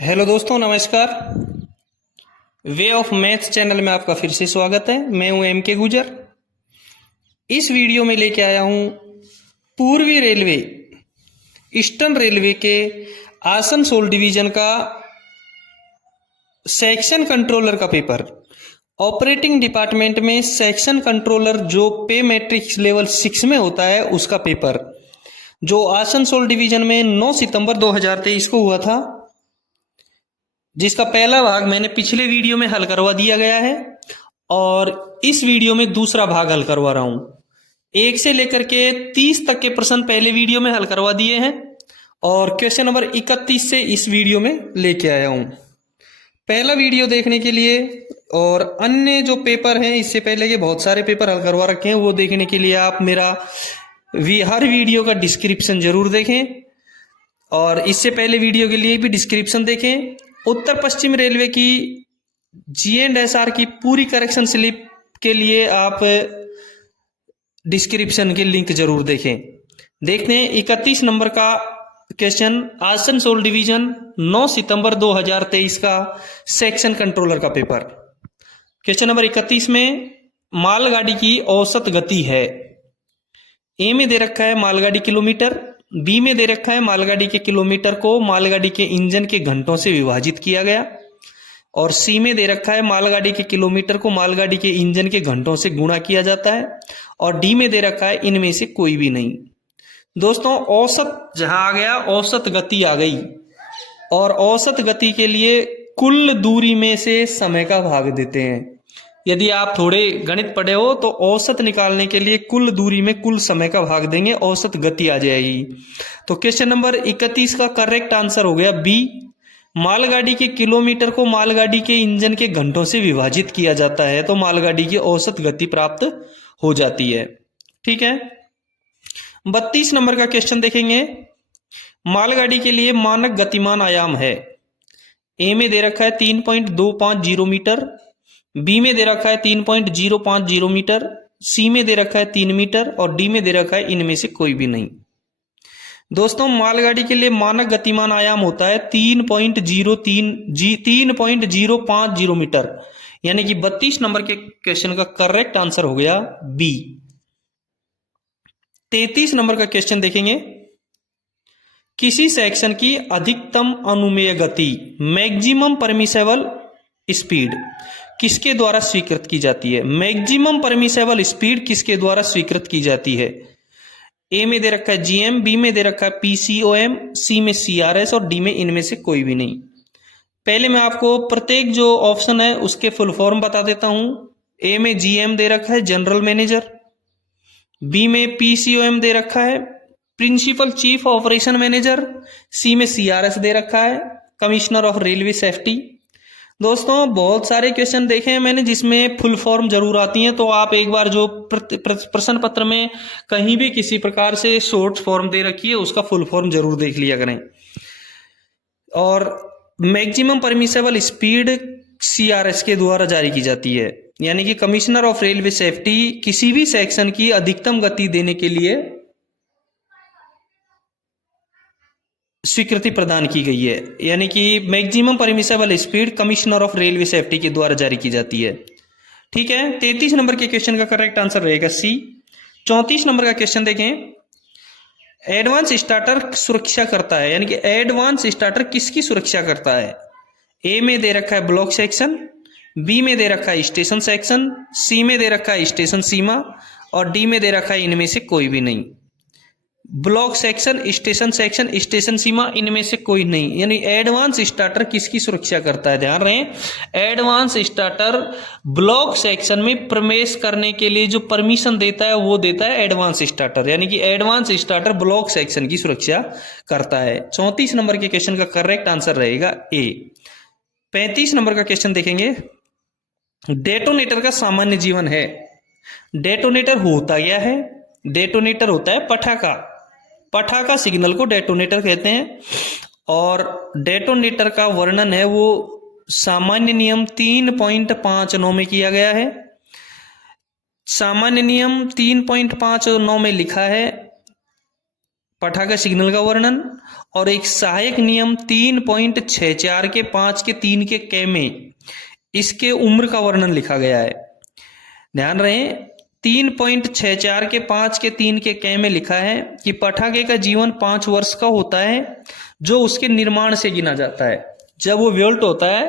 Hello दोस्तों, नमस्कार। Way of maths channel में आपका फिर से स्वागत है। मैं हूं एम के गुजर। इस वीडियो में लेके आया हूं पूर्वी रेलवे, ईस्टर्न रेलवे के आसनसोल डिवीजन का सेक्शन कंट्रोलर का पेपर। ऑपरेटिंग डिपार्टमेंट में सेक्शन कंट्रोलर जो पे मैट्रिक्स लेवल 6 में होता है उसका पेपर, जो आसनसोल डिवीजन में 9 सितंबर 2023 को हुआ था, जिसका पहला भाग मैंने पिछले वीडियो में हल करवा दिया गया है और इस वीडियो में दूसरा भाग हल करवा रहा हूं। 1 से लेकर के 30 तक के प्रश्न पहले वीडियो में हल करवा दिए हैं और क्वेश्चन नंबर 31 से इस वीडियो में लेके आया हूं। पहला वीडियो देखने के लिए और अन्य जो पेपर हैं, इससे पहले के बहुत सारे पेपर हल करवा रखे हैं, वो देखने के लिए आप मेरा हर वीडियो का डिस्क्रिप्शन जरूर देखें और इससे पहले वीडियो के लिए भी डिस्क्रिप्शन देखें। उत्तर पश्चिम रेलवे की G&SR की पूरी करेक्शन स्लिप के लिए आप डिस्क्रिप्शन के लिंक जरूर देखें। देखते हैं 31 नंबर का क्वेश्चन, आसनसोल डिवीजन 9 सितंबर 2023 का सेक्शन कंट्रोलर का पेपर। क्वेश्चन नंबर 31 में मालगाड़ी की औसत गति है। ए में दे रखा है मालगाड़ी किलोमीटर, बी में दे रखा है मालगाड़ी के किलोमीटर को मालगाड़ी के इंजन के घंटों से विभाजित किया गया, और सी में दे रखा है मालगाड़ी के किलोमीटर को मालगाड़ी के इंजन के घंटों से गुणा किया जाता है, और डी में दे रखा है इनमें से कोई भी नहीं। दोस्तों, औसत जहां आ गया, औसत गति आ गई, और औसत गति के लिए कुल दूरी में से समय का भाग देते हैं। यदि आप थोड़े गणित पढ़े हो तो औसत निकालने के लिए कुल दूरी में कुल समय का भाग देंगे, औसत गति आ जाएगी। तो क्वेश्चन नंबर 31 का करेक्ट आंसर हो गया बी। मालगाड़ी के किलोमीटर को मालगाड़ी के इंजन के घंटों से विभाजित किया जाता है तो मालगाड़ी की औसत गति प्राप्त हो जाती है। ठीक है। 32 नंबर का क्वेश्चन देखेंगे। मालगाड़ी के लिए मानक गतिमान आयाम है। ए में दे रखा है 3.250 मीटर, बी में दे रखा है 3.050 मीटर, सी में दे रखा है 3 मीटर, और डी में दे रखा है इनमें से कोई भी नहीं। दोस्तों, मालगाड़ी के लिए मानक गतिमान आयाम होता है 3.050 मीटर, यानी कि 32 नंबर के क्वेश्चन का करेक्ट आंसर हो गया बी। 33 नंबर का क्वेश्चन देखेंगे। किसी सेक्शन की अधिकतम अनुमेय गति, मैक्सिमम परमिसेबल स्पीड, किसके द्वारा स्वीकृत की जाती है? मैक्सिमम परमिसेबल स्पीड किसके द्वारा स्वीकृत की जाती है? ए में दे रखा है जीएम, बी में दे रखा है पीसीओएम, सी में सीआरएस, और डी में इनमें से कोई भी नहीं। पहले मैं आपको प्रत्येक जो ऑप्शन है उसके फुल फॉर्म बता देता हूं। ए में जीएम दे रखा है जनरल मैनेजर, बी में पीसीओएम दे रखा है प्रिंसिपल चीफ ऑपरेशन मैनेजर, सी में सीआरएस दे रखा है कमिश्नर ऑफ रेलवे सेफ्टी। दोस्तों, बहुत सारे क्वेश्चन देखे हैं मैंने जिसमें फुल फॉर्म जरूर आती हैं, तो आप एक बार जो प्रश्न पत्र में कहीं भी किसी प्रकार से शॉर्ट फॉर्म दे रखी है उसका फुल फॉर्म जरूर देख लिया करें। और मैक्सिमम परमिसेबल स्पीड सीआरएस के द्वारा जारी की जाती है, यानी कि कमिश्नर ऑफ रेलवे सेफ्टी किसी भी सेक्शन की अधिकतम गति देने के लिए स्वीकृति प्रदान की गई है, यानी कि maximum permissible speed commissioner of railway safety के द्वारा जारी की जाती है। ठीक है। 33 नंबर के क्वेश्चन का करेक्ट आंसर रहेगा सी। 34 नंबर का क्वेश्चन देखें। एडवांस स्टार्टर सुरक्षा करता है, यानी कि एडवांस स्टार्टर किसकी सुरक्षा करता है? ए में दे रखा है ब्लॉक सेक्शन, बी में दे रखा है स्टेशन सेक्शन, सी में दे रखा है स्टेशन सीमा, और डी में दे रखा है इनमें से कोई भी नहीं। Block section, station section, station सीमा, इनमें से कोई नहीं, यानी एडवांस स्टार्टर किसकी सुरक्षा करता है? ध्यान रहे, एडवांस स्टार्टर ब्लॉक सेक्शन में प्रवेश करने के लिए जो परमिशन देता है वो देता है एडवांस स्टार्टर, यानी कि एडवांस स्टार्टर ब्लॉक सेक्शन की सुरक्षा करता है। 34 नंबर के क्वेश्चन का करेक्ट आंसर रहेगा ए। 35 नंबर का क्वेश्चन देखेंगे। डेटोनेटर का सामान्य जीवन है। डेटोनेटर होता क्या है? डेटोनेटर होता है पटाखा। पटाखा सिग्नल को डेटोनेटर कहते हैं, और डेटोनेटर का वर्णन है वो सामान्य नियम 3.59 में किया गया है। सामान्य नियम 3.59 में लिखा है पटाखा सिग्नल का वर्णन और एक सहायक नियम 3.64 के 5 के 3 के क में इसके उम्र का वर्णन लिखा गया है। ध्यान रहे 3.64 के 5 के 3 के क में लिखा है कि पटाखे का जीवन 5 वर्ष का होता है जो उसके निर्माण से गिना जाता है। जब वो बिल्ट होता है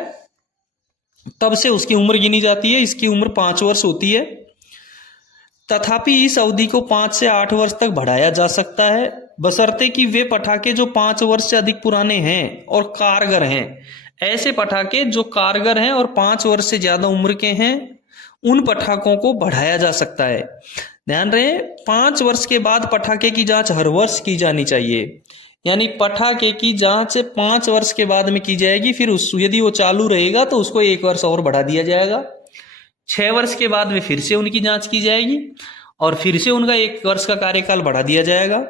तब से उसकी उम्र गिनी जाती है। इसकी उम्र 5 वर्ष होती है। तथापि इस अवधि को 5 से 8 वर्ष तक बढ़ाया जा सकता है बशर्ते कि वे पटाखे जो 5 वर्ष से अधिक पुराने हैं और कारगर हैं। ऐसे पटाखे जो कारगर हैं और 5 वर्ष से ज्यादा उम्र के हैं उन पटाखों को बढ़ाया जा सकता है। ध्यान रहे 5 वर्ष के बाद पटाखे की जांच हर वर्ष की जानी चाहिए। यानी पटाखे की जांच 5 वर्ष के बाद में की जाएगी। फिर यदि वो चालू रहेगा तो उसको 1 वर्ष और बढ़ा दिया जाएगा। 6 वर्ष के बाद में फिर से उनकी जांच की जाएगी और फिर से उनका 1 वर्ष का कार्यकाल बढ़ा दिया जाएगा।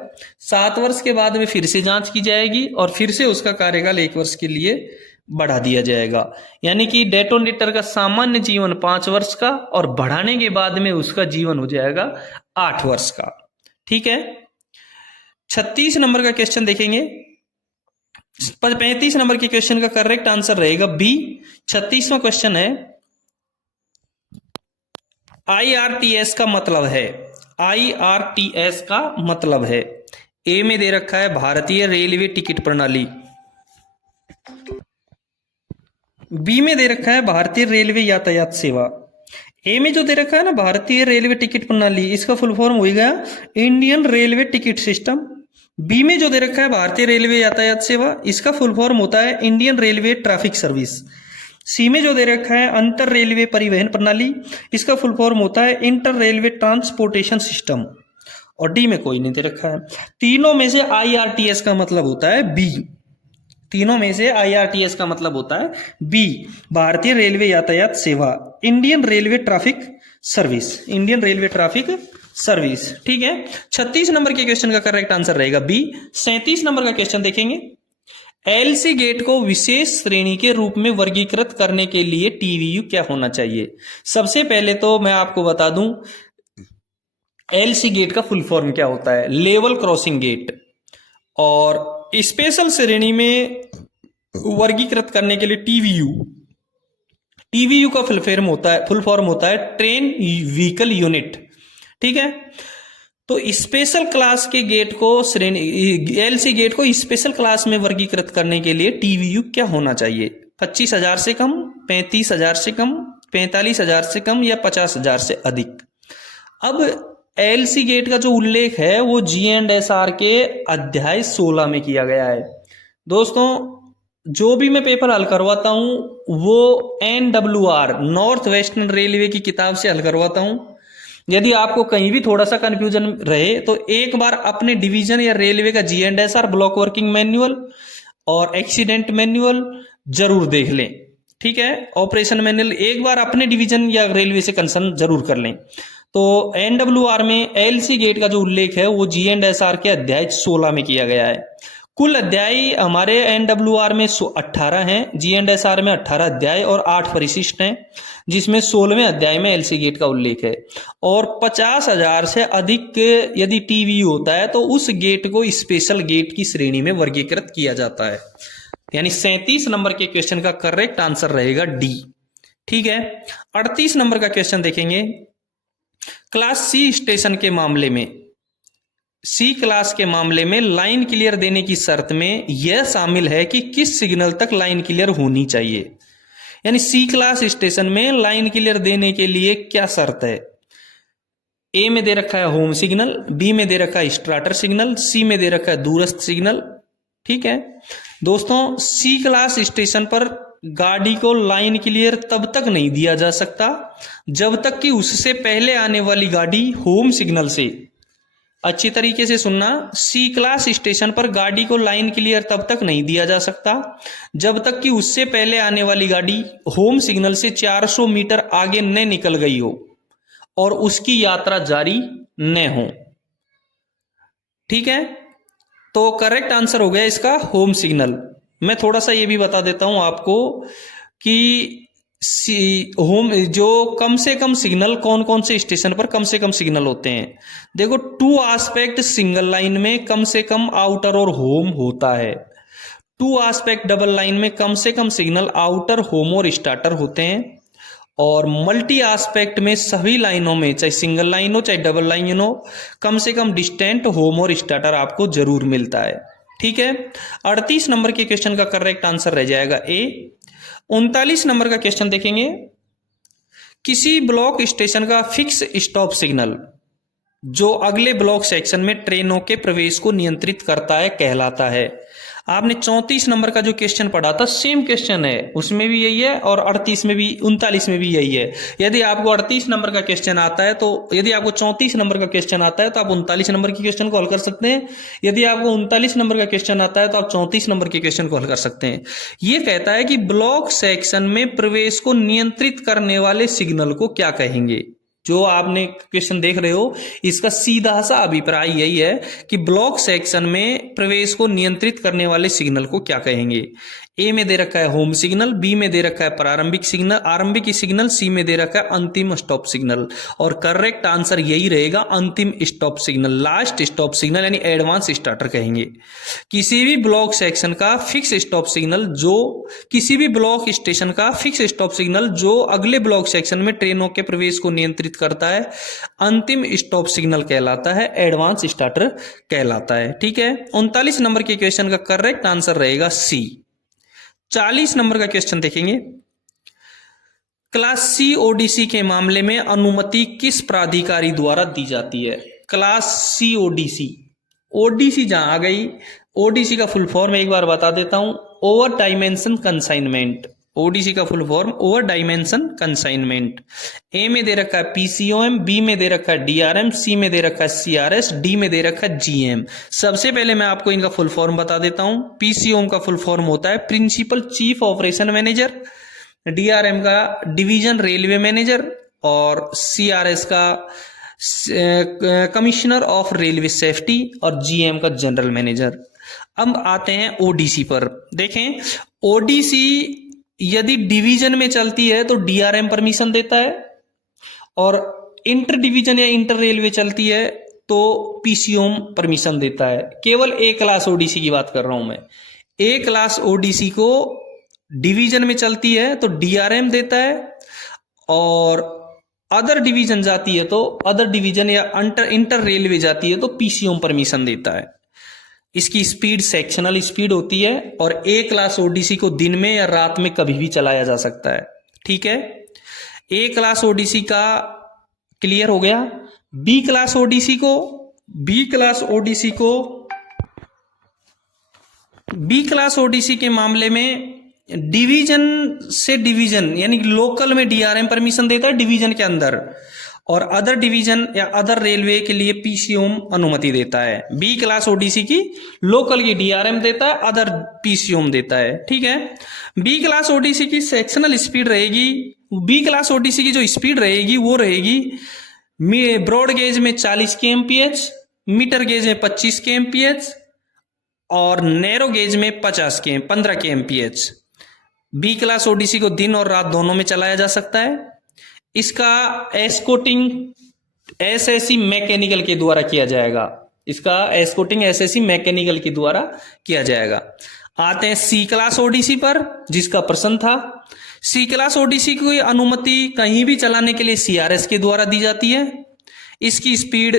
7 वर्ष के बाद में फिर से जांच की जाएगी और फिर से उसका कार्यकाल 1 वर्ष के लिए बढ़ा दिया जाएगा। यानी कि डेटोनेटर का सामान्य जीवन 5 वर्ष का और बढ़ाने के बाद में उसका जीवन हो जाएगा 8 वर्ष का। ठीक है। 36 नंबर का क्वेश्चन देखेंगे। 35 नंबर के क्वेश्चन का करेक्ट आंसर रहेगा बी। 36वां क्वेश्चन है IRTS का मतलब है। IRTS का मतलब है। ए में दे रखा है भारतीय रेलवे टिकट प्रणाली, बी में दे रखा है भारतीय रेलवे यातायात सेवा। ए में जो दे रखा है ना भारतीय रेलवे टिकट प्रणाली, इसका फुल फॉर्म हो गया Indian railway ticket system. B में जो दे रखा है भारतीय रेलवे यातायात सेवा, इसका फुल फॉर्म होता है इंडियन रेलवे ट्रैफिक सर्विस। सी में जो दे रखा है अंतर रेलवे परिवहन प्रणाली, इसका फुल फॉर्म होता है इंटर रेलवे ट्रांसपोर्टेशन सिस्टम। और डी में कोई नहीं दे रखा है। तीनों में से IRTS का मतलब होता है बी। तीनों में से IRTS का मतलब होता है बी, भारतीय रेलवे यातायात सेवा, Indian railway traffic service, Indian railway traffic service. ठीक है। 36 नंबर के क्वेश्चन का करेक्ट आंसर रहेगा बी। 37 नंबर का क्वेश्चन देखेंगे। एलसी गेट को विशेष श्रेणी के रूप में वर्गीकृत करने के लिए टीवीयू क्या होना चाहिए? सबसे पहले तो मैं आपको बता दूं एलसी गेट का फुल फॉर्म क्या होता है। Level crossing gate. और स्पेशल श्रेणी में वर्गीकृत करने के लिए टीवीयू का फुल फॉर्म होता है ट्रेन व्हीकल यूनिट। ठीक है। तो स्पेशल क्लास के गेट को एलसी गेट को स्पेशल क्लास में वर्गीकृत करने के लिए टीवीयू क्या होना चाहिए? 25,000 से कम, 35,000 से कम, 45,000 से कम या 50,000 से अधिक। अब एलसी गेट का जो उल्लेख है वो G&SR के अध्याय 16 में किया गया है। दोस्तों जो भी मैं पेपर हल करवाता हूं वो NWR नॉर्थ वेस्टर्न रेलवे की किताब से हल करवाता हूं। यदि आपको कहीं भी थोड़ा सा कंफ्यूजन रहे तो एक बार अपने डिवीजन या रेलवे का G&SR ब्लॉक वर्किंग मैनुअल और एक्सीडेंट मैनुअल जरूर देख लें। ठीक है। ऑपरेशन मैनुअल एक बार अपने डिवीजन या रेलवे से कंसर्न जरूर कर लें। तो NWR में एलसी गेट का जो उल्लेख है वो G&SR के अध्याय 16 में किया गया है। कुल अध्याय हमारे NWR में 18 हैं, G&SR में 18 अध्याय और 8 परिशिष्ट हैं, जिसमें 16वें अध्याय में एलसी गेट का उल्लेख है। और 50,000 से अधिक यदि टीवीयू होता है तो उस गेट को स्पेशल गेट की श्रेणी में वर्गीकृत किया जाता है। यानी 37 नंबर के क्वेश्चन का करेक्ट आंसर रहेगा डी। ठीक है। 38 नंबर का क्वेश्चन देखेंगे। क्लास सी स्टेशन के मामले में, सी क्लास के मामले में लाइन क्लियर देने की शर्त में यह शामिल है कि किस सिग्नल तक लाइन क्लियर होनी चाहिए। यानी सी क्लास स्टेशन में लाइन क्लियर देने के लिए क्या शर्त है? ए में दे रखा है होम सिग्नल, बी में दे रखा है स्टार्टर सिग्नल, सी में दे रखा है दूरस्थ सिग्नल। ठीक है दोस्तों, सी क्लास स्टेशन पर गाड़ी को लाइन क्लियर तब तक नहीं दिया जा सकता जब तक कि उससे पहले आने वाली गाड़ी होम सिग्नल से, अच्छी तरीके से सुनना, सी क्लास स्टेशन पर गाड़ी को लाइन क्लियर तब तक नहीं दिया जा सकता जब तक कि उससे पहले आने वाली गाड़ी होम सिग्नल से 400 मीटर आगे न निकल गई हो और उसकी यात्रा जारी न हो। ठीक है। तो करेक्ट आंसर हो गया इसका होम सिग्नल। मैं थोड़ा सा ये भी बता देता हूं आपको कि होम जो कम से कम सिग्नल कौन कौन से स्टेशन पर कम से कम सिग्नल होते हैं। देखो, टू आस्पेक्ट सिंगल लाइन में कम से कम आउटर और होम होता है। टू आस्पेक्ट डबल लाइन में कम से कम सिग्नल आउटर, होम और स्टार्टर होते हैं। और मल्टी आस्पेक्ट में सभी लाइनों में, चाहे सिंगल लाइन हो चाहे डबल लाइन हो, कम से कम डिस्टेंट होम और स्टार्टर आपको जरूर मिलता है। ठीक है, 38 नंबर के क्वेश्चन का करेक्ट आंसर रह जाएगा ए। 39 नंबर का क्वेश्चन देखेंगे। किसी ब्लॉक स्टेशन का फिक्स स्टॉप सिग्नल जो अगले ब्लॉक सेक्शन में ट्रेनों के प्रवेश को नियंत्रित करता है कहलाता है। आपने 34 नंबर का जो क्वेश्चन पढ़ा था सेम क्वेश्चन है, उसमें भी यही है और 38 में भी, 39 में भी यही है। यदि आपको 38 नंबर का क्वेश्चन आता है तो, यदि आपको 34 नंबर का क्वेश्चन आता है तो आप 39 नंबर के क्वेश्चन को हल कर सकते हैं। यदि आपको 39 नंबर का क्वेश्चन आता है तो आप 34 नंबर के क्वेश्चन को हल कर सकते हैं। ये कहता है कि ब्लॉक सेक्शन में प्रवेश को नियंत्रित करने वाले सिग्नल को क्या कहेंगे। जो आपने क्वेश्चन देख रहे हो, इसका सीधा सा अभिप्राय यही है कि ब्लॉक सेक्शन में प्रवेश को नियंत्रित करने वाले सिग्नल को क्या कहेंगे। ए में दे रखा है होम सिग्नल, बी में दे रखा है प्रारंभिक सिग्नल, आरंभिक सिग्नल, सी में दे रखा है अंतिम स्टॉप सिग्नल। और करेक्ट आंसर यही रहेगा, अंतिम stop signal, last stop signal यानी एडवांस स्टार्टर कहेंगे। किसी भी ब्लॉक सेक्शन का फिक्स स्टॉप सिग्नल जो, किसी भी ब्लॉक स्टेशन का फिक्स स्टॉप सिग्नल जो अगले ब्लॉक सेक्शन में ट्रेनों के प्रवेश को नियंत्रित करता है, अंतिम स्टॉप सिग्नल कहलाता है, एडवांस स्टार्टर कहलाता है। ठीक है, 39 नंबर के क्वेश्चन का करेक्ट आंसर रहेगा सी। 40 नंबर का क्वेश्चन देखेंगे। क्लास सी ओडीसी के मामले में अनुमति किस प्राधिकारी द्वारा दी जाती है। क्लास सी ओडीसी, ओडीसी जहां आ गई, ओडीसी का फुल फॉर्म एक बार बता देता हूं, ओवर डायमेंशन कंसाइनमेंट। ओडीसी का full form over dimension consignment. A में दे रखा है पीसीओएम, बी में दे रखा है डीआरएम, सी में दे रखा है सीआरएस, डी में दे रखा है जीएम। सबसे पहले मैं आपको इनका फुल फॉर्म बता देता हूं। पीसीओएम का फुल फॉर्म होता है principal chief operation manager, DRM का डिवीजन रेलवे मैनेजर, और सीआरएस का कमिश्नर ऑफ रेलवे सेफ्टी, और जीएम का जनरल मैनेजर। अब आते हैं ओडीसी पर। देखें, ओडीसी यदि डिवीजन में चलती है तो डीआरएम परमिशन देता है, और इंटर डिवीजन या इंटर रेलवे चलती है तो पीसीओएम परमिशन देता है। केवल ए क्लास ओडीसी की बात कर रहा हूं मैं। ए क्लास ओडीसी को डिवीजन में चलती है तो डीआरएम देता है, और अदर डिवीजन जाती है तो, अदर डिवीजन या इंटर रेलवे जाती है तो पीसीओएम परमिशन देता है। इसकी स्पीड सेक्शनल स्पीड होती है, और ए क्लास ओडीसी को दिन में या रात में कभी भी चलाया जा सकता है। ठीक है, ए क्लास ओडीसी का क्लियर हो गया। बी क्लास ओडीसी को, बी क्लास ओडीसी के मामले में डिवीजन से डिवीजन यानी लोकल में डीआरएम परमिशन देता है डिवीजन के अंदर, और अदर डिवीजन या अदर रेलवे के लिए पीसीओएम अनुमति देता है। बी क्लास ओडीसी की लोकल की डीआरएम देता है, अदर पीसीओएम देता है। ठीक है, बी क्लास ओडीसी की सेक्शनल स्पीड रहेगी, बी क्लास ओडीसी की जो स्पीड रहेगी वो रहेगी ब्रॉड गेज में 40 kmph, मीटर गेज में 25 kmph, और नैरो गेज में 15 kmph। बी क्लास ओडीसी को दिन और रात दोनों में चलाया जा सकता है। इसका एस्कोटिंग एसएससी मैकेनिकल के द्वारा किया जाएगा, इसका एस्कोटिंग एसएससी मैकेनिकल के द्वारा किया जाएगा। आते हैं सी क्लास ओडीसी पर, जिसका प्रश्न था। सी क्लास ओडीसी की अनुमति कहीं भी चलाने के लिए सीआरएस के द्वारा दी जाती है। इसकी स्पीड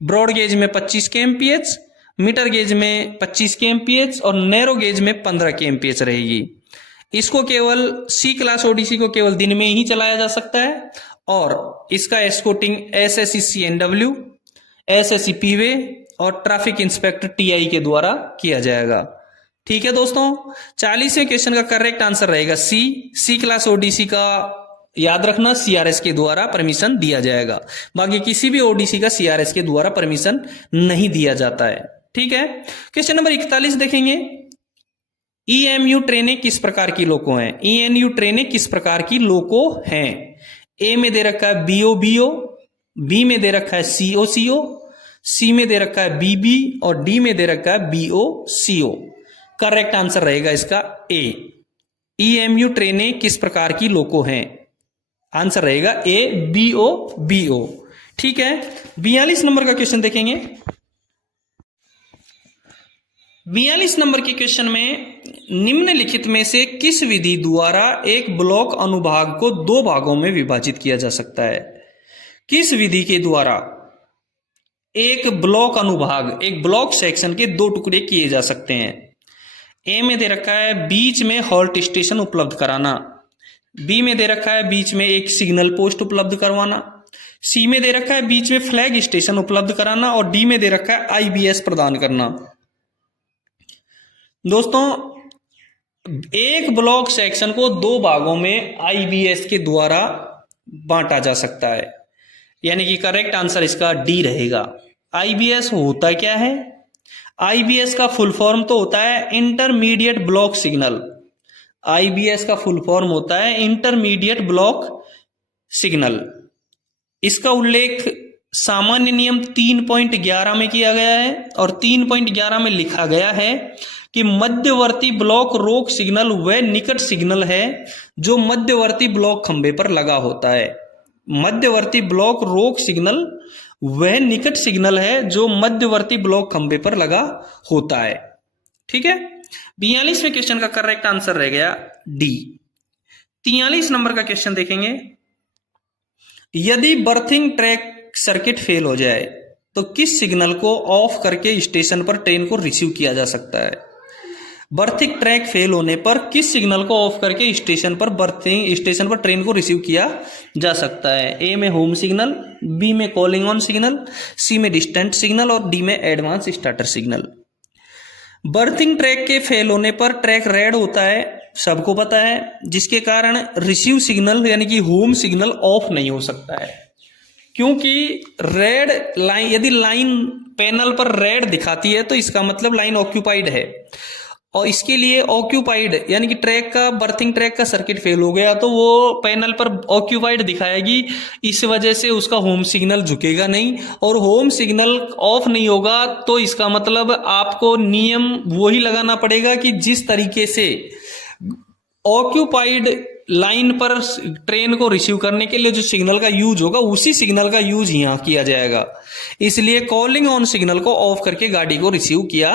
ब्रॉड गेज में 25 kmph, मीटर गेज में 25 kmph, और नैरो गेज में 15 kmph रहेगी। इसको केवल सी क्लास ओडीसी को केवल दिन में ही चलाया जा सकता है, और इसका एस्कोटिंग एसएससी सीएनडब्ल्यू, एसएससी पीवे और ट्रैफिक इंस्पेक्टर टीआई के द्वारा किया जाएगा। ठीक है दोस्तों, 40वें क्वेश्चन का करेक्ट आंसर रहेगा सी। सी क्लास ओडीसी का याद रखना सीआरएस के द्वारा परमिशन दिया जाएगा, बाकी किसी भी ओडीसी का सीआरएस के द्वारा परमिशन नहीं दिया जाता है। ठीक है, क्वेश्चन नंबर 41 देखेंगे। ईएमयू ट्रेनें किस प्रकार की लोको हैं। ईएनयू ट्रेनें किस प्रकार की लोको हैं। ए में दे रखा है बीओबीओ, बी में दे रखा है सीओसीओ, सी में दे रखा है बीबी, और डी में दे रखा है बीओसीओ। करेक्ट आंसर रहेगा इसका ए। ईएमयू ट्रेनें किस प्रकार की लोको हैं? आंसर रहेगा ए बीओ। ठीक है, 42 नंबर का क्वेश्चन देखेंगे। 42 नंबर के क्वेश्चन में निम्नलिखित में से किस विधि द्वारा एक ब्लॉक अनुभाग को दो भागों में विभाजित किया जा सकता है? किस विधि के द्वारा एक ब्लॉक अनुभाग, एक ब्लॉक सेक्शन के दो टुकड़े किए जा सकते हैं? ए में दे रखा है बीच में हॉल्ट स्टेशन उपलब्ध कराना, बी में दे रखा है बीच में एक सिग्नल पोस्ट उपलब्ध करवाना, सी में दे रखा है बीच में फ्लैग स्टेशन उपलब्ध कराना और डी में दे रखा है आईबीएस प्रदान करना। दोस्तों, एक ब्लॉक सेक्शन को दो भागों में आईबीएस के द्वारा बांटा जा सकता है, यानी कि करेक्ट आंसर इसका डी रहेगा। आईबीएस होता क्या है? आईबीएस का फुल फॉर्म तो होता है इंटरमीडिएट ब्लॉक सिग्नल। आईबीएस का फुल फॉर्म होता है इंटरमीडिएट ब्लॉक सिग्नल। इसका उल्लेख सामान्य नियम 3.11 में किया गया है और 3.11 में लिखा गया है कि मध्यवर्ती ब्लॉक रोक सिग्नल वह निकट सिग्नल है जो मध्यवर्ती ब्लॉक खंभे पर लगा होता है। मध्यवर्ती ब्लॉक रोक सिग्नल वह निकट सिग्नल है जो मध्यवर्ती ब्लॉक खंभे पर लगा होता है। ठीक है, 42वें क्वेश्चन का करेक्ट आंसर रह गया डी। 43 नंबर का क्वेश्चन देखेंगे। यदि बर्थिंग ट्रैक सर्किट फेल हो जाए तो किस सिग्नल को ऑफ करके स्टेशन पर ट्रेन को रिसीव किया जा सकता है? बर्थिंग ट्रैक फेल होने पर किस सिग्नल को ऑफ करके स्टेशन पर ट्रेन को रिसीव किया जा सकता है? ए में होम सिग्नल, बी में कॉलिंग ऑन सिग्नल, सी में डिस्टेंट सिग्नल और डी में advance starter signal. Berthing track के फेल होने पर ट्रैक रेड होता है, सबको पता है, जिसके कारण रिसीव सिग्नल यानी कि होम सिग्नल ऑफ नहीं हो सकता है, क्योंकि रेड लाइन, यदि लाइन पैनल पर रेड दिखाती है तो इसका मतलब लाइन ऑक्यूपाइड है, और इसके लिए ऑक्यूपाइड यानी कि ट्रैक का, बर्थिंग ट्रैक का सर्किट फेल हो गया तो वो पैनल पर ऑक्यूपाइड दिखाएगी, इस वजह से उसका होम सिग्नल झुकेगा नहीं, और होम सिग्नल ऑफ नहीं होगा तो इसका मतलब आपको नियम वही लगाना पड़ेगा कि जिस तरीके से ऑक्यूपाइड लाइन पर ट्रेन को रिसीव करने के लिए जो सिग्नल का यूज होगा उसी सिग्नल का यूज यहां किया जाएगा। इसलिए कॉलिंग ऑन सिग्नल को ऑफ करके गाड़ी को रिसीव किया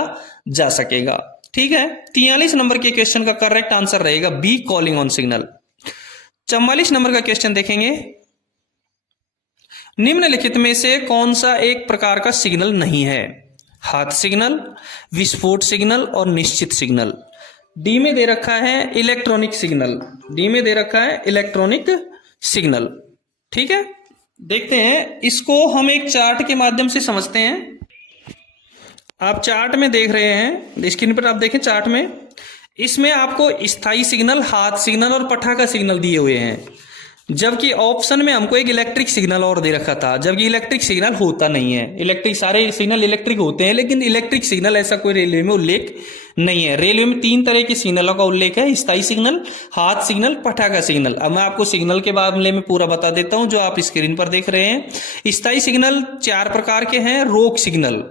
जा सकेगा। ठीक है, 43 नंबर के क्वेश्चन का करेक्ट आंसर रहेगा B, calling on signal. 44 number का क्वेश्चन देखेंगे। निम्नलिखित में से कौन सा एक प्रकार का सिग्नल नहीं है? हाथ सिग्नल, विस्फोट सिग्नल और निश्चित सिग्नल। डी में दे रखा है इलेक्ट्रॉनिक सिग्नल, डी में दे रखा है इलेक्ट्रॉनिक सिग्नल। ठीक है, देखते हैं इसको हम एक चार्ट के माध्यम से समझते हैं। आप चार्ट में देख रहे हैं, स्क्रीन पर आप देखें चार्ट में, इसमें आपको स्थायी सिग्नल, हाथ सिग्नल और पटाखा सिग्नल दिए हुए हैं, जबकि ऑप्शन में हमको एक इलेक्ट्रिक सिग्नल और दे रखा था, जबकि इलेक्ट्रिक सिग्नल होता नहीं है। इलेक्ट्रिक, सारे सिग्नल इलेक्ट्रिक होते हैं लेकिन इलेक्ट्रिक सिग्नल ऐसा कोई रेलवे में उल्लेख नहीं है। रेलवे में 3 तरह के सिग्नलों का उल्लेख है, स्थायी सिग्नल, हाथ सिग्नल, पटाखा सिग्नल। अब मैं आपको सिग्नल के मामले में पूरा बता देता हूं जो आप स्क्रीन पर देख रहे हैं। स्थायी सिग्नल 4 प्रकार के हैं। रोक सिग्नल,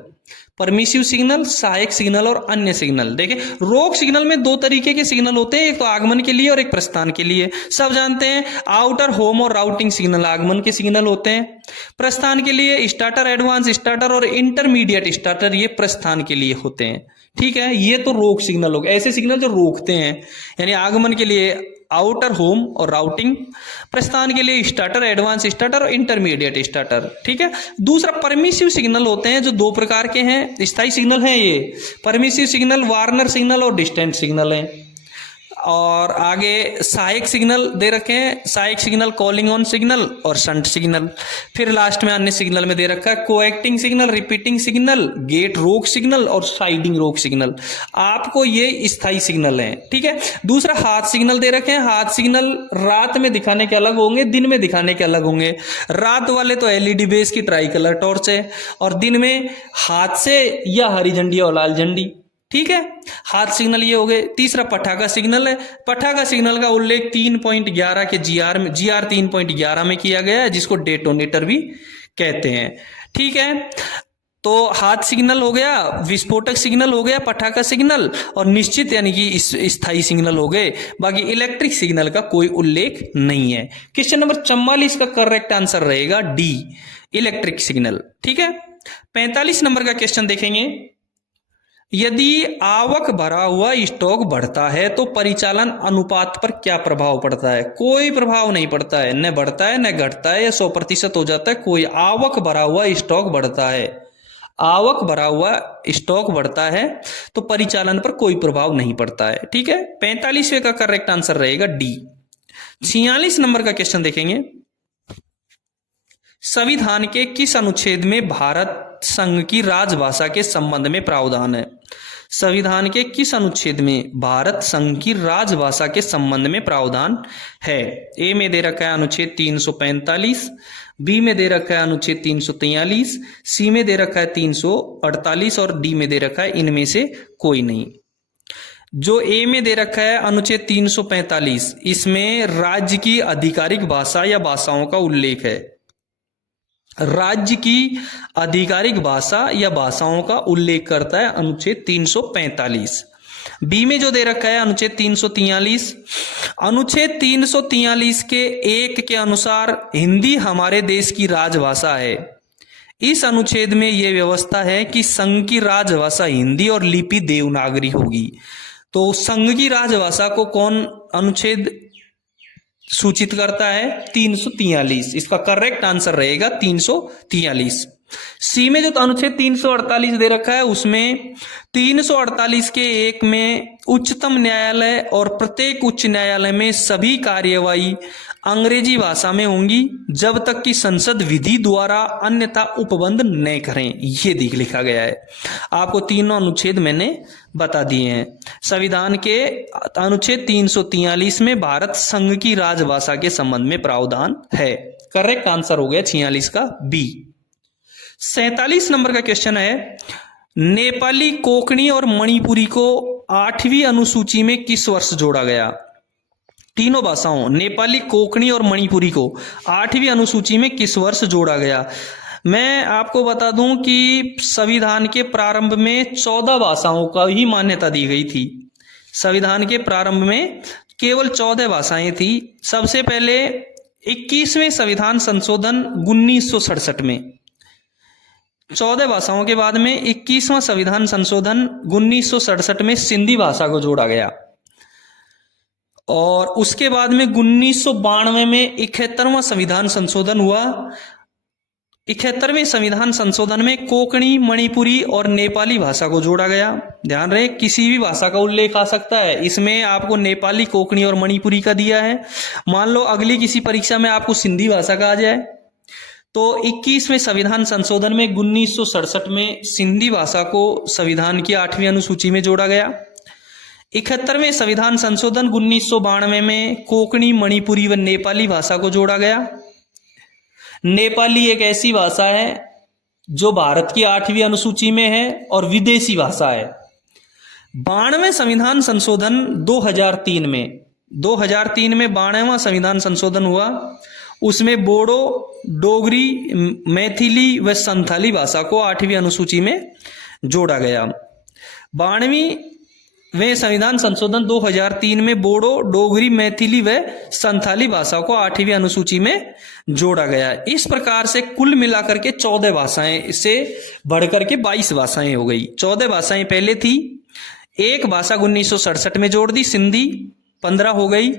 परमिसिव सिग्नल, सहायक सिग्नल और अन्य सिग्नल। देखिए, रोक सिग्नल में 2 तरीके के सिग्नल होते हैं, एक तो आगमन के लिए और एक प्रस्थान के लिए। सब जानते हैं आउटर, होम और राउटिंग सिग्नल आगमन के सिग्नल होते हैं। प्रस्थान के लिए स्टार्टर, एडवांस स्टार्टर और इंटरमीडिएट स्टार्टर, ये प्रस्थान के लिए होते हैं। ठीक है, ये तो रोक सिग्नल हो गए, ऐसे सिग्नल जो रोकते हैं, यानी आगमन के लिए आउटर, होम और राउटिंग, प्रस्थान के लिए स्टार्टर, एडवांस स्टार्टर और इंटरमीडिएट स्टार्टर। ठीक है, दूसरा परमिसिव सिग्नल होते हैं जो 2 प्रकार के हैं, स्थायी सिग्नल हैं ये। परमिसिव सिग्नल वार्नर सिग्नल और डिस्टेंट सिग्नल है। और आगे सहायक सिग्नल दे रखे हैं, सहायक सिग्नल कॉलिंग ऑन सिग्नल और शंट सिग्नल। फिर लास्ट में अन्य सिग्नल में दे रखा है कोएक्टिंग सिग्नल, रिपीटिंग सिग्नल, गेट रोक सिग्नल और साइडिंग रोक सिग्नल। आपको ये स्थायी सिग्नल है। ठीक है, दूसरा हाथ सिग्नल दे रखे हैं। हाथ सिग्नल रात में दिखाने के अलग होंगे, दिन में दिखाने के अलग होंगे। रात वाले तो एलईडी बेस की ट्राई कलर टॉर्च है और दिन में हाथ से या हरी झंडी और लाल झंडी। ठीक है, हाथ सिग्नल ये हो गए। तीसरा पटाखा सिग्नल है। पटाखा सिग्नल का उल्लेख 3.11 के जीआर 3.11 में किया गया है, जिसको डेटोनेटर भी कहते हैं। ठीक है, तो हाथ सिग्नल हो गया, विस्फोटक सिग्नल हो गया, पटाखा सिग्नल, और निश्चित यानी कि स्थायी सिग्नल हो गए। बाकी इलेक्ट्रिक सिग्नल का कोई उल्लेख नहीं है। क्वेश्चन नंबर 44 का करेक्ट आंसर रहेगा डी, इलेक्ट्रिक सिग्नल। ठीक है, 45 नंबर का क्वेश्चन देखेंगे। यदि आवक भरा हुआ स्टॉक बढ़ता है तो परिचालन अनुपात पर क्या प्रभाव पड़ता है? कोई प्रभाव नहीं पड़ता है, न बढ़ता है न घटता है, या 100% हो जाता है। कोई आवक भरा हुआ स्टॉक बढ़ता है, आवक भरा हुआ स्टॉक बढ़ता है तो परिचालन पर कोई प्रभाव नहीं पड़ता है। ठीक है, 45वें का करेक्ट आंसर रहेगा डी। 46 नंबर का क्वेश्चन देखेंगे। संविधान के किस अनुच्छेद में भारत संघ की राजभाषा के संबंध में प्रावधान है? संविधान के किस अनुच्छेद में भारत संघ की राजभाषा के संबंध में प्रावधान है? ए में दे रखा है अनुच्छेद 345, बी में दे रखा है अनुच्छेद 343, सी में दे रखा है 348 और डी में दे रखा है इनमें से कोई नहीं। जो ए में दे रखा है अनुच्छेद 345, इसमें राज्य की आधिकारिक भाषा या भाषाओं का उल्लेख है। राज्य की आधिकारिक भाषा या भाषाओं का उल्लेख करता है अनुच्छेद 345। बी में जो दे रखा है अनुच्छेद 343, अनुच्छेद 343 के 1 के अनुसार हिंदी हमारे देश की राजभाषा है। इस अनुच्छेद में यह व्यवस्था है कि संघ की राजभाषा हिंदी और लिपि देवनागरी होगी। तो संघ की राजभाषा को कौन अनुच्छेद सूचित करता है? 343। इसका करेक्ट आंसर रहेगा 343। सी में जो अनुच्छेद 348 दे रखा है उसमें 348 के 1 में उच्चतम न्यायालय और प्रत्येक उच्च न्यायालय में सभी कार्यवाही अंग्रेजी भाषा में होंगी जब तक कि संसद विधि द्वारा अन्यथा उपबंध न करें, ये लिखा गया है। आपको तीनों अनुच्छेद मैंने बता दिए हैं। संविधान के अनुच्छेद 343 में भारत संघ की राजभाषा के संबंध में प्रावधान है। करेक्ट आंसर हो गया 46 का बी। 47 नंबर का क्वेश्चन है, नेपाली, कोंकणी और मणिपुरी को 8वीं अनुसूची में किस वर्ष जोड़ा गया? तीनों भाषाओं नेपाली, कोंकणी और मणिपुरी को 8वीं अनुसूची में किस वर्ष जोड़ा गया? मैं आपको बता दूं कि संविधान के प्रारंभ में 14 भाषाओं का ही मान्यता दी गई थी। संविधान के प्रारंभ में केवल 14 भाषाएं थी। सबसे पहले 21वें संविधान संशोधन 1967 में, 14 भाषाओं के बाद में 21वां संविधान संशोधन 1967 में सिंधी भाषा को जोड़ा गया, और उसके बाद में 1992 में 71वां संविधान संशोधन हुआ। 71वें संविधान संशोधन में कोंकणी, मणिपुरी और नेपाली भाषा को जोड़ा गया। ध्यान रहे, किसी भी भाषा का उल्लेख आ सकता है। इसमें आपको नेपाली, कोंकणी और मणिपुरी का दिया है। मान लो अगली किसी परीक्षा में आपको सिंधी भाषा का आ जाए तो 21वें संविधान संशोधन में 1967 में सिंधी भाषा को संविधान की 8वीं अनुसूची में जोड़ा गया। 71वें संविधान संशोधन 1992 में कोंकणी, मणिपुरी व नेपाली भाषा को जोड़ा गया। नेपाली एक ऐसी भाषा है जो भारत की 8वीं अनुसूची में है और विदेशी भाषा है। 92वें संविधान संशोधन 2003 में 92वां संविधान संशोधन हुआ। उसमें बोडो, डोगरी, मैथिली व संथाली भाषा को 8वीं अनुसूची में जोड़ा गया। 92वें संविधान संशोधन 2003 में बोडो, डोगरी, मैथिली व संथाली भाषा को 8वीं अनुसूची में जोड़ा गया। इस प्रकार से कुल मिलाकर के 14 भाषाएं से बढ़कर के 22 भाषाएं हो गई। 14 भाषाएं पहले थी, एक भाषा 1967 में जोड़ दी, सिंधी 15 हो गई,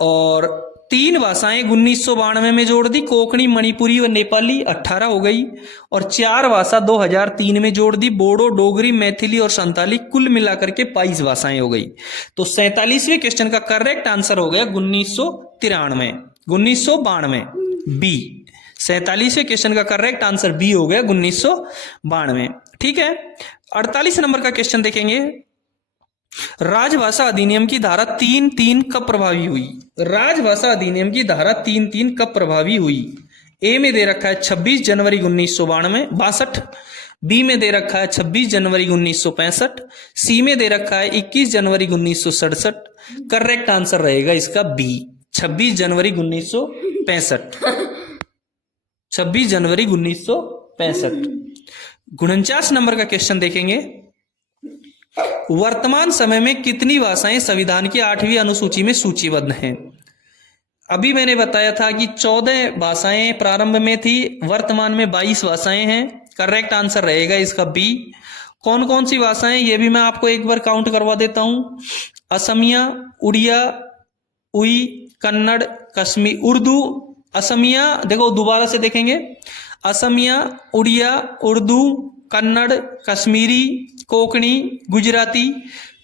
और 3 भाषाएं 1992 में जोड़ दी, कोंकणी, मणिपुरी व नेपाली 18 हो गई, और 4 भाषा 2003 में जोड़ दी, बोडो, डोगरी, मैथिली और संताली, कुल मिलाकर के 22 भाषाएं हो गई। तो 47वें क्वेश्चन का करेक्ट आंसर हो गया 1992 बी। 47वें क्वेश्चन का करेक्ट आंसर बी हो गया 1992। ठीक है, 48 नंबर का क्वेश्चन देखेंगे। राजभाषा अधिनियम की धारा 3(3) कब प्रभावी हुई? राजभाषा अधिनियम की धारा 3(3) कब प्रभावी हुई? ए में दे रखा है 26 जनवरी 1962, बी में दे रखा है 26 जनवरी 1965, सी में दे रखा है 21 जनवरी 1967। करेक्ट आंसर रहेगा इसका बी, 26 जनवरी 1965। 26 जनवरी 1965। 49 नंबर का क्वेश्चन देखेंगे। वर्तमान समय में कितनी भाषाएं संविधान की 8वीं अनुसूची में सूचीबद्ध हैं? अभी मैंने बताया था कि 14 भाषाएं प्रारंभ में थी, वर्तमान में 22 भाषाएं हैं। करेक्ट आंसर रहेगा इसका बी। कौन कौन सी भाषाएं, ये भी मैं आपको एक बार काउंट करवा देता हूं। असमिया, उड़िया, उई, कन्नड़, कश्मीरी, उर्दू। असमिया देखो दोबारा से देखेंगे, असमिया, उड़िया, उर्दू, कन्नड़, कश्मीरी, कोंकणी, गुजराती,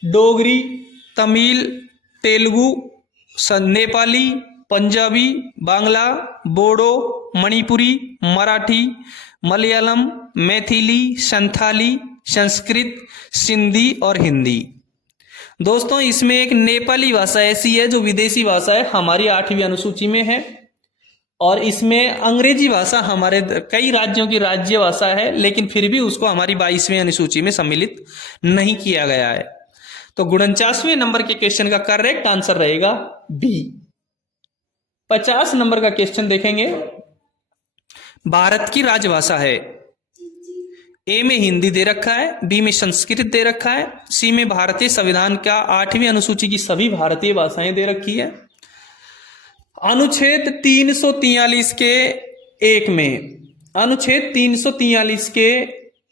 डोगरी, तमिल, तेलुगु, नेपाली, पंजाबी, बांग्ला, बोडो, मणिपुरी, मराठी, मलयालम, मैथिली, संथाली, संस्कृत, सिंधी और हिंदी। दोस्तों इसमें एक नेपाली भाषा ऐसी है जो विदेशी भाषा है, हमारी 8वीं अनुसूची में है। और इसमें अंग्रेजी भाषा हमारे कई राज्यों की राज्य भाषा है, लेकिन फिर भी उसको हमारी 22वीं अनुसूची में सम्मिलित नहीं किया गया है। तो 49वें नंबर के क्वेश्चन का करेक्ट आंसर रहेगा बी। 50 नंबर का क्वेश्चन देखेंगे। भारत की राजभाषा है। ए में हिंदी दे रखा है, बी में संस्कृत दे रखा है, सी में भारतीय संविधान का 8वीं अनुसूची की सभी भारतीय भाषाएं दे रखी है। अनुच्छेद 343 के 1 में, अनुच्छेद 343 के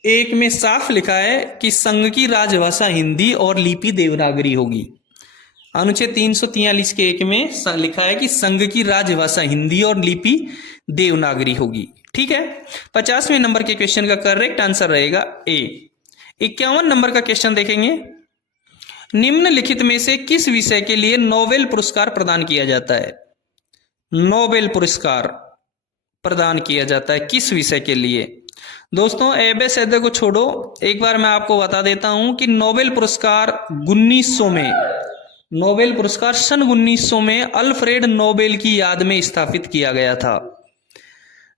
1 में साफ लिखा है कि संघ की राजभाषा हिंदी और लिपि देवनागरी होगी। अनुच्छेद 343 के 1 में लिखा है कि संघ की राजभाषा हिंदी और लिपि देवनागरी होगी। ठीक है, 50वें नंबर के क्वेश्चन का करेक्ट आंसर रहेगा ए। 51 नंबर का क्वेश्चन देखेंगे। निम्नलिखित में से किस विषय के लिए नोबेल पुरस्कार प्रदान किया जाता है? नोबेल पुरस्कार प्रदान किया जाता है किस विषय के लिए? दोस्तों एबेसेदे को छोड़ो, एक बार मैं आपको बता देता हूं कि नोबेल पुरस्कार 1900 में, नोबेल पुरस्कार सन 1900 में अल्फ्रेड नोबेल की याद में स्थापित किया गया था,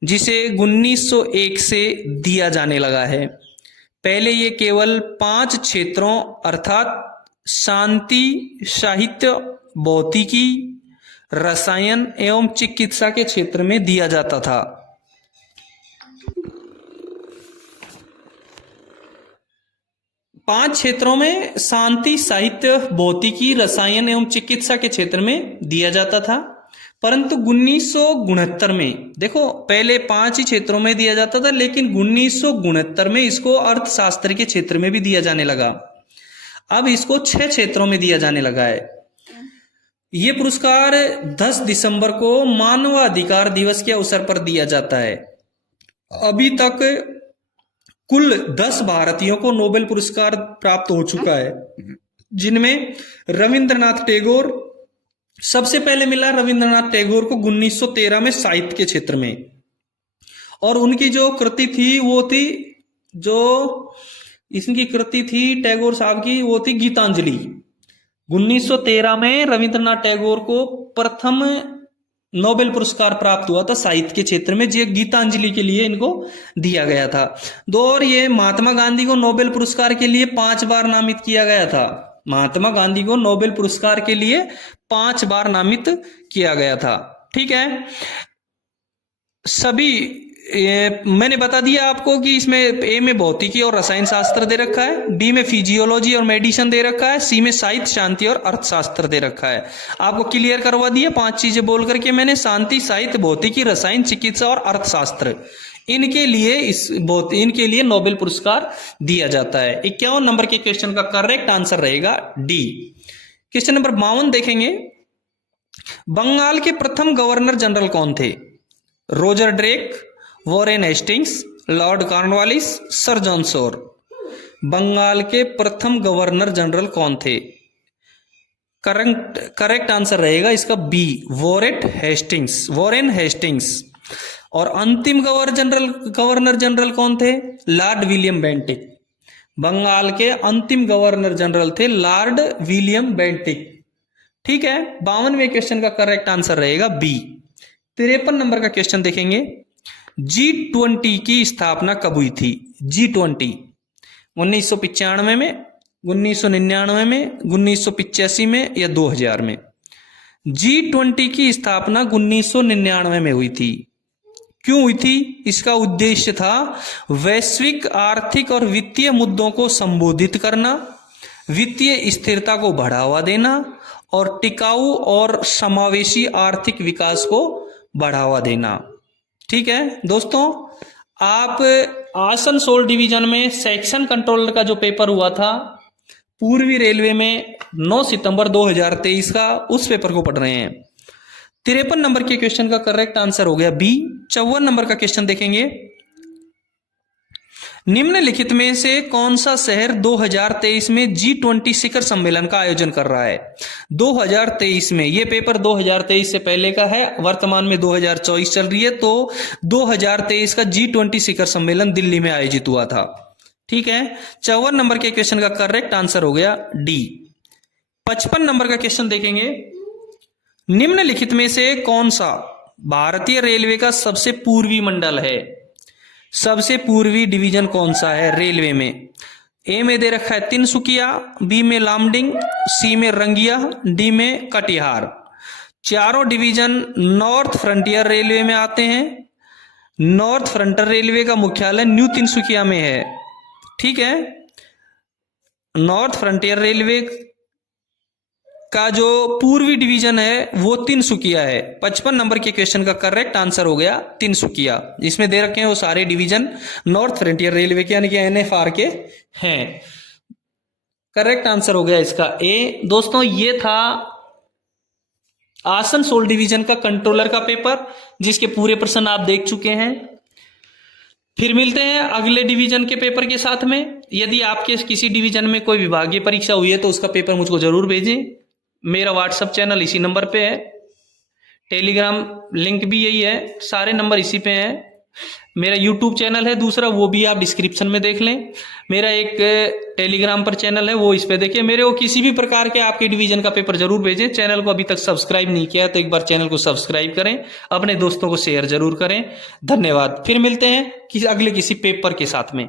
जिसे 1901 से दिया जाने लगा है। पहले ये केवल 5 क्षेत्रों अर्थात शांति, साहित्य, भौतिकी, रसायन एवं चिकित्सा के क्षेत्र में दिया जाता था। पांच क्षेत्रों में शांति, साहित्य, भौतिकी, रसायन एवं चिकित्सा के क्षेत्र में दिया जाता था। परंतु 1969 में, देखो पहले 5 ही क्षेत्रों में दिया जाता था, लेकिन 1969 में इसको अर्थशास्त्र के क्षेत्र में भी दिया जाने लगा। अब इसको 6 क्षेत्रों में दिया जाने लगा है। ये पुरस्कार 10 दिसंबर को मानवाधिकार दिवस के अवसर पर दिया जाता है। अभी तक कुल 10 भारतीयों को नोबेल पुरस्कार प्राप्त हो चुका है, जिनमें रविंद्रनाथ टैगोर सबसे पहले मिला। रविंद्रनाथ टैगोर को 1913 में साहित्य के क्षेत्र में, और उनकी जो कृति थी वो थी, जो इसकी कृति थी टैगोर साहब की, वो थी गीतांजलि। 1913 में रविंद्रनाथ टैगोर को प्रथम नोबेल पुरस्कार प्राप्त हुआ था साहित्य के क्षेत्र में, जो गीतांजलि के लिए इनको दिया गया था। और ये महात्मा गांधी को नोबेल पुरस्कार के लिए 5 बार नामित किया गया था। महात्मा गांधी को नोबेल पुरस्कार के लिए 5 बार नामित किया गया था। ठीक है, सभी मैंने बता दिया आपको कि इसमें ए में भौतिकी और रसायन शास्त्र दे रखा है, बी में फिजियोलॉजी और मेडिसिन दे रखा है, सी में साहित्य, शांति और अर्थशास्त्र दे रखा है। आपको क्लियर करवा दिया 5 चीजें बोल करके मैंने, शांति, साहित्य, भौतिकी, रसायन, चिकित्सा और अर्थशास्त्र, इनके लिए नोबेल पुरस्कार दिया जाता है। 51 नंबर के क्वेश्चन का करेक्ट आंसर रहेगा डी। क्वेश्चन नंबर 52 देखेंगे। बंगाल के प्रथम गवर्नर जनरल कौन थे? Roger Drake, Warren Hastings, Lord Cornwallis, sir John Shore. Bengal के प्रथम गवर्नर जनरल कौन थे? करेक्ट आंसर रहेगा इसका बी, वॉरेन हेस्टिंग्स। और अंतिम गवर्नर जनरल कौन थे? Lord William Bentinck. बंगाल के अंतिम गवर्नर जनरल थे लॉर्ड विलियम बेंटिक। ठीक है, 52वें क्वेश्चन का करेक्ट आंसर रहेगा बी। 53 नंबर का क्वेश्चन देखेंगे। G20 की स्थापना कब हुई थी? G20 1995 में, 1999 में, 1985 में या 2000 में? G20 की स्थापना 1999 में हुई थी। क्यों हुई थी? इसका उद्देश्य था वैश्विक आर्थिक और वित्तीय मुद्दों को संबोधित करना, वित्तीय स्थिरता को बढ़ावा देना और टिकाऊ और समावेशी आर्थिक विकास को बढ़ावा देना। ठीक है दोस्तों, आप आसनसोल डिवीजन में सेक्शन कंट्रोलर का जो पेपर हुआ था पूर्वी रेलवे में 9 सितंबर 2023 का, उस पेपर को पढ़ रहे हैं। 53 नंबर के क्वेश्चन का करेक्ट आंसर हो गया बी। 54 नंबर का क्वेश्चन देखेंगे, निम्नलिखित में से कौन सा शहर 2023 में G20 शिखर सम्मेलन का आयोजन कर रहा है? 2023 में, ये पेपर 2023 से पहले का है, वर्तमान में 2024 चल रही है, तो 2023 का G20 शिखर सम्मेलन दिल्ली में आयोजित हुआ था। ठीक है, 54 नंबर के क्वेश्चन का करेक्ट आंसर हो गया डी। 55 नंबर का क्वेश्चन देखेंगे, निम्नलिखित में से कौन सा भारतीय रेलवे का सबसे पूर्वी मंडल है? सबसे पूर्वी डिवीजन कौन सा है रेलवे में? ए में दे रखा है तिनसुकिया, बी में लामडिंग, सी में रंगिया, डी में कटिहार। चारों डिवीजन नॉर्थ फ्रंटियर रेलवे में आते हैं। नॉर्थ फ्रंटियर रेलवे का मुख्यालय न्यू तिनसुकिया में है। ठीक है, नॉर्थ फ्रंटियर रेलवे का जो पूर्वी डिवीजन है वो तिनसुकिया है। 55 नंबर के क्वेश्चन का करेक्ट आंसर हो गया तिनसुकिया। इसमें दे रखे हैं वो सारे डिवीजन नॉर्थ फ्रंटियर रेलवे के यानी कि NFR के हैं। करेक्ट आंसर हो गया इसका ए। दोस्तों, ये था आसनसोल डिवीजन का कंट्रोलर का पेपर, जिसके पूरे प्रश्न आप देख चुके हैं। फिर मिलते हैं अगले डिवीजन के पेपर के साथ में। यदि आपके किसी डिवीजन में कोई विभागीय परीक्षा हुई है तो उसका पेपर मुझको जरूर भेजें। मेरा व्हाट्सएप चैनल इसी नंबर पे है, टेलीग्राम लिंक भी यही है, सारे नंबर इसी पे हैं। मेरा यूट्यूब चैनल है दूसरा, वो भी आप डिस्क्रिप्शन में देख लें। मेरा एक टेलीग्राम पर चैनल है, वो इस पे देखिए। मेरे को किसी भी प्रकार के आपके डिवीजन का पेपर जरूर भेजें। चैनल को अभी तक सब्सक्राइब नहीं किया है तो एक बार चैनल को सब्सक्राइब करें, अपने दोस्तों को शेयर जरूर करें। धन्यवाद। फिर मिलते हैं अगले किसी पेपर के साथ में।